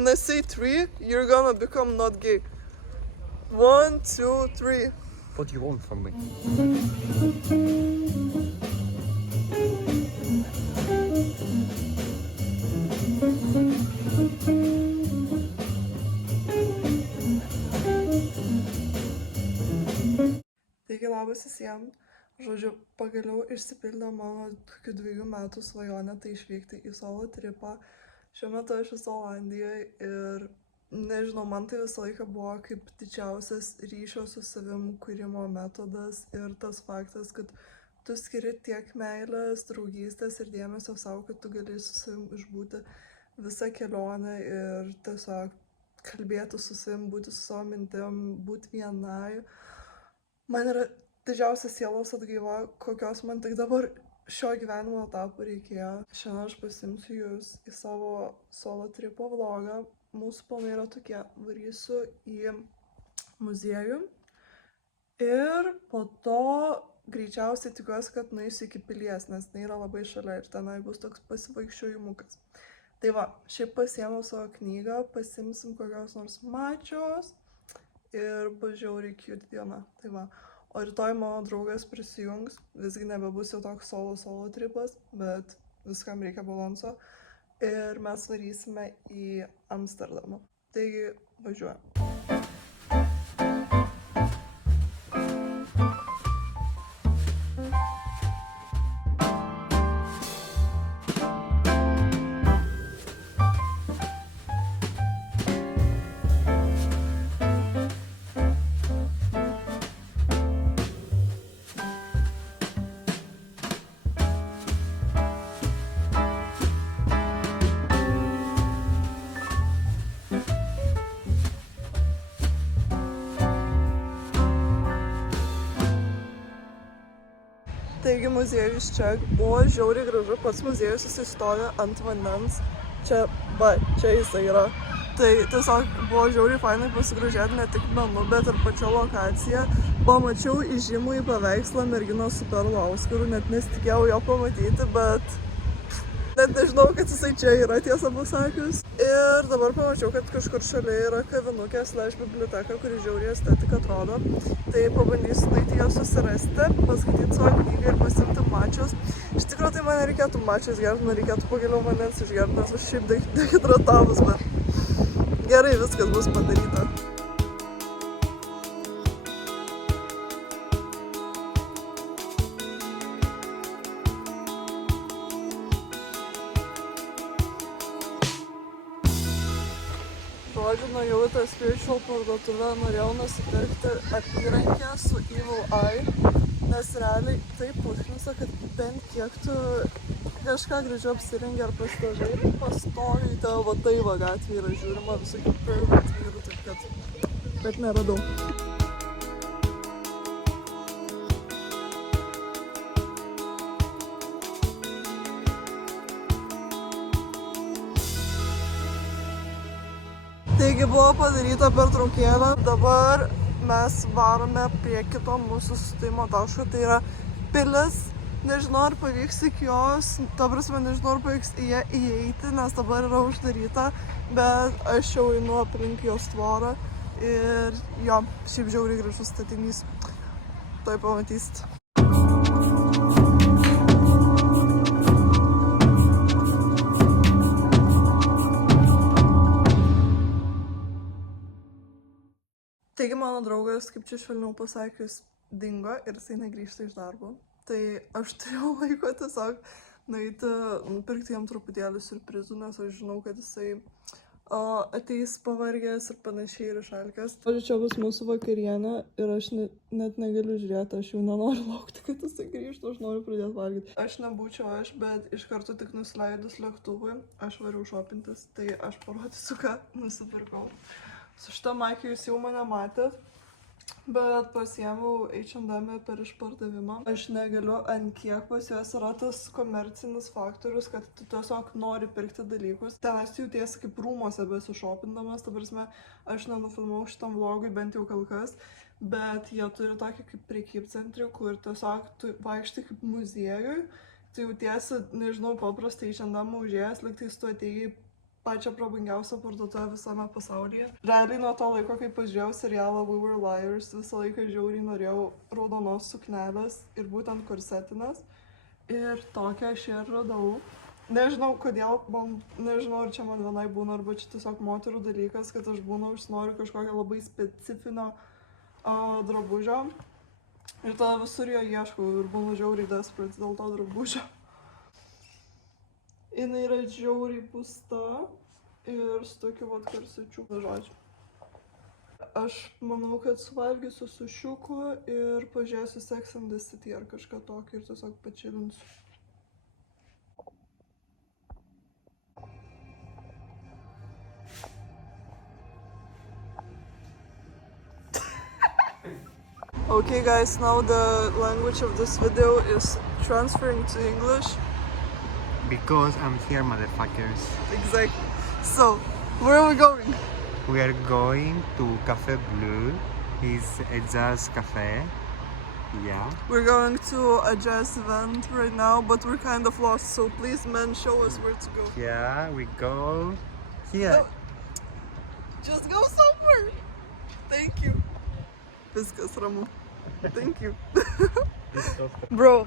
When I say 3, you're gonna become not gay. 1, 2, 3. What do you want from me? Taigi labas visiems. Žodžiu, pagaliau išsipildė mano kokių 2 metų svajonė, tai išvykti į solo tripą. Šiuo metu aš esu Olandijoje ir nežinau, man tai visą laiką buvo kaip didžiausias ryšio su savim kūrimo metodas ir tas faktas, kad tu skiri tiek meilės, draugystės ir dėmesio savo, kad tu gali su savim išbūti visą kelionę ir tiesiog kalbėti su savim, būti su savo mintim, būti vienai. Man yra didžiausia sielos atgaiva, kokios man tik dabar šio gyvenimo etapo reikėjo. Šiandien aš pasimsiu jūs į savo solo tripo vlogą. Mūsų planai yra tokie: varysiu į muziejų ir po to greičiausiai tikiuosi, kad nueisiu iki pilies, nes tai yra labai šalia ir tenai bus toks pasivaikščiojimukas. Tai va, šiaip pasiėmiau savo knygą, pasimsim kokios nors mačios ir bus žiauriai cute diena. Tai va. O rytoj mano draugas prisijungs, visgi nebebus jau toks solo tripas, bet viskam reikia balanso. Ir mes varysime į Amsterdamą. Taigi, važiuojam. Taigi muziejus čia buvo žiauriai gražu, pats muziejus susistovi ant vandens, čia jisai yra. Tai tiesiog buvo žiauriai fainai pasigrožėti ne tik menu, bet ir pačią lokaciją. Pamačiau įžymųjį paveikslą merginos su perlo auskaru, net nesitikėjau jo pamatyti, bet net nežinau, kad jisai čia yra, tiesą pasakius. Ir dabar pamačiau, kad kažkur šalia yra kavinukė / biblioteka, kuri žiauriai estetika atrodo. Tai pabandysiu nueiti ją susirasti, paskaityti savo knygą ir pasimti mačius. Iš tikrųjų, tai man nereikėtų mačius gerti, man reikėtų pagaliau vandens išgerti, nes aš šiaip dehidratavus, bet gerai, viskas bus padaryta. Žodžiu, nuėjau į tą spiritual parduotuvę, norėjau nusipirkti apyrankę su Evil Eye, nes realiai taip užknisa, kad bent kiek tu kažką gražiau apsirengi ar pasidažai, tai pastoviai tavo va tai va gatvėje yra žiūrima visokių pervert vyrų, taip kad bet neradau. Taigi buvo padaryta pertraukėlė, dabar mes varome prie kito mūsų sustojimo taško, tai yra pilis. Nežinau, ar pavyks iki jos, ta prasme, nežinau, ar pavyks į ją įeiti, nes dabar yra uždaryta, bet aš jau einu aplink jos tvorą ir jo, šiaip žiauriai gražus statinys, tuoj pamatysit. Taigi mano draugas, kaip čia švelniau pasakius, dingo ir jisai negrįžta iš darbo. Tai aš turėjau laiko tiesiog nueiti, nupirkti jam truputėlį siurprizų, nes aš žinau, kad jisai ateis pavargęs ir panašiai ir išalkęs. Čia bus mūsų vakarienė ir aš net negaliu žiūrėti, aš jau nenoriu laukti, kad jisai grįžtų, aš noriu pradėti valgyti. Aš nebūčiau aš, bet iš karto tik nusileidus lėktuvui, aš variau šopintis, tai aš parodysiu, ką nusipirkau. Su šitą maikį jūs jau mane matėt, bet pasiėmiau H&M per išpardavimą. Aš negaliu, ant kiek pas juos yra tas komercinis faktorius, kad tu tiesiog nori pirkti dalykus. Tenais jautiesi kaip rūmuose besišopindamas, ta prasme, aš nenufilmau šitam vlogui bent jau kol kas, bet jie turi tokį kaip prekybcentrį, kur tiesiog tu vaikštai kaip muziejui, tu jautiesi, nežinau, paprastai H&M užėjęs, lyg tais tu atėjai pačią prabangiausią parduotuvę visame pasaulyje. Realiai nuo to laiko, kai pažiūrėjau serialą We Were Liars, visą laiką žiauriai norėjau raudonos suknelės ir būtent korsetinės. Ir tokią aš ir radau. Nežinau kodėl, nežinau ar čia man vienai būna, arba čia tiesiog moterų dalykas, kad aš užsinoriu kažkokio labai specifinio drabužio. Ir tada visur jo ieškau ir būnu žiauriai desperate dėl to drabužio. Jis yra žiauriai pusta ir su tokiu vat karsečiu. Žodžiu. Aš manau, kad suvalgysiu sušiuku ir pažiūrėsiu Sex and the City ar kažką tokio ir tiesiog pačilinsiu. Okay guys, now the language of this video is transferring to English. Because I'm here, motherfuckers. Exactly. So, where are we going? We are going to Café Bleu. It's a jazz cafe. Yeah. We're going to a jazz event right now, but we're kind of lost. So please, man, show us where to go. Yeah, we go here. No. Just go somewhere. Thank you. Viskas ramu. Thank you. Bro.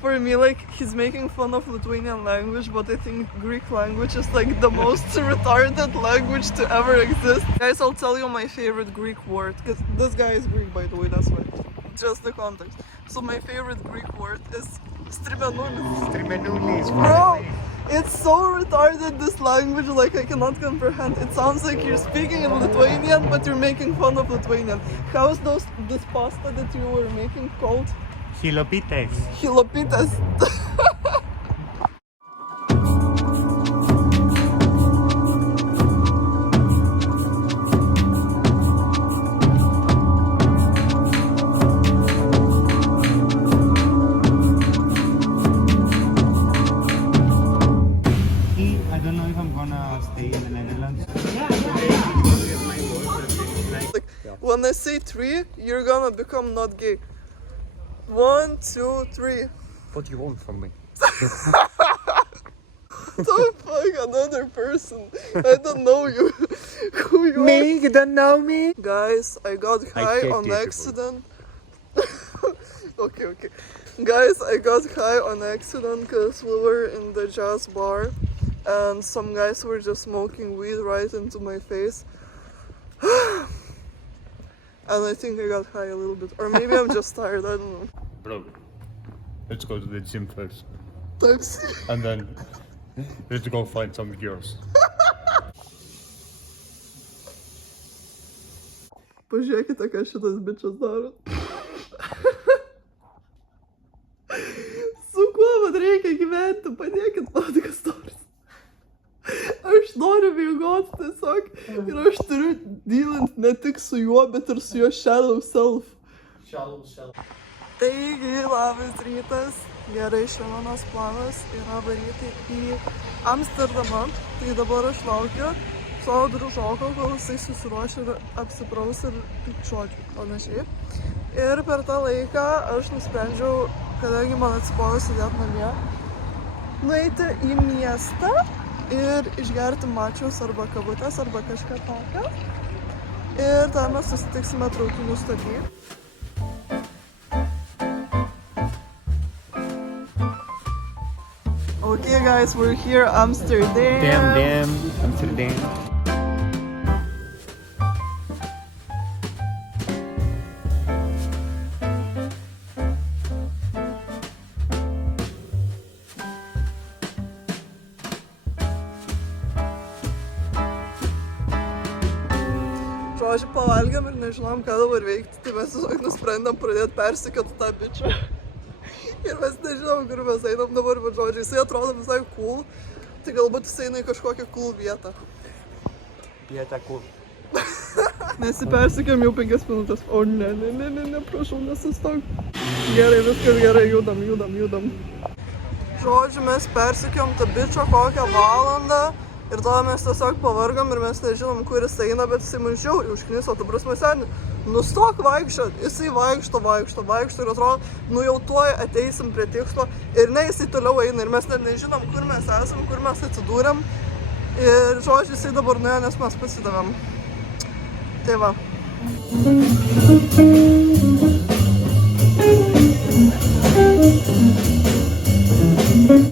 For me, like, he's making fun of Lithuanian language, but I think Greek language is like the most retarded language to ever exist. Guys, I'll tell you my favorite Greek word, because this guy is Greek, by the way, that's why. Just the context. So my favorite Greek word is strimenoulis. Strimenoulis. Bro, it's so retarded, this language, like I cannot comprehend. It sounds like you're speaking in Lithuanian, but you're making fun of Lithuanian. How's this pasta that you were making called? Hilopites. Hilopites. I don't know if I'm gonna stay in the Netherlands. Like, when I say 3, you're gonna become not gay. 1, 2, 3. What do you want from me? Don't fuck another person. I don't know you. Who you Me? are? You don't know me? Guys, I got high hate on you people. accident. Okay. Guys, I got high on accident because we were in the jazz bar and some guys were just smoking weed right into my face. And I think I got high a little bit. Or maybe I'm just tired, I don't know. Bro, let's go to the gym first. Thanks. And then let's go find some girls. Pažiūrėkite, ką šitas bičas daro. Su kuo man reikia gyventi? Padėkit man, kas nors. Aš noriu miegoti tiesiog ir aš turiu dealinti ne tik su juo, bet ir su jo shallow self. Taigi, labas rytas. Gerai, šiandienos planas yra varyti į Amsterdamą. Tai dabar aš laukiu savo družoko, kol jisai susiruošia ir apsipraus ir žodžiu panašiai. Ir per tą laiką aš nusprendžiau, kadangi man atsibodo sėdėti namie, nueiti į miestą ir išgerti mačiaus arba kavutės arba kažką tokio. Ir tam mes susitiksime traukinių stoty. Okay guys, we're here Amsterdam. Damn, Amsterdam. Žodžiu, pavalgėm ir nežinom, ką dabar veikti, tai mes tiesiog nusprendėm pradėti persikioti tą bičą. Ir mes nežinom, kur mes einam dabar, bet žodžiu, jisai atrodo visai cool, tai galbūt jisai eina į kažkokią cool vietą. Vieta kur? Mes jį persikėm jau 5 minutės. O ne, prašau, nesustok. Gerai, viskas gerai, judam. Žodžiu, mes persikėm tą bičą kokią valandą. Ir tada mes tiesiog pavargom ir mes nežinom, kur jis eina, bet jisai man žiauriai užkniso, tu prasme seni, nustok vaikščiot, jisai vaikšto ir atrodo, nu jau tuoj ateisim prie tikslo ir ne, jisai toliau eina ir mes net nežinom, kur mes esam, kur mes atsidūrėm. Ir žodžiu, jisai dabar nuėjo, nes mes pasidavėm. Tai va.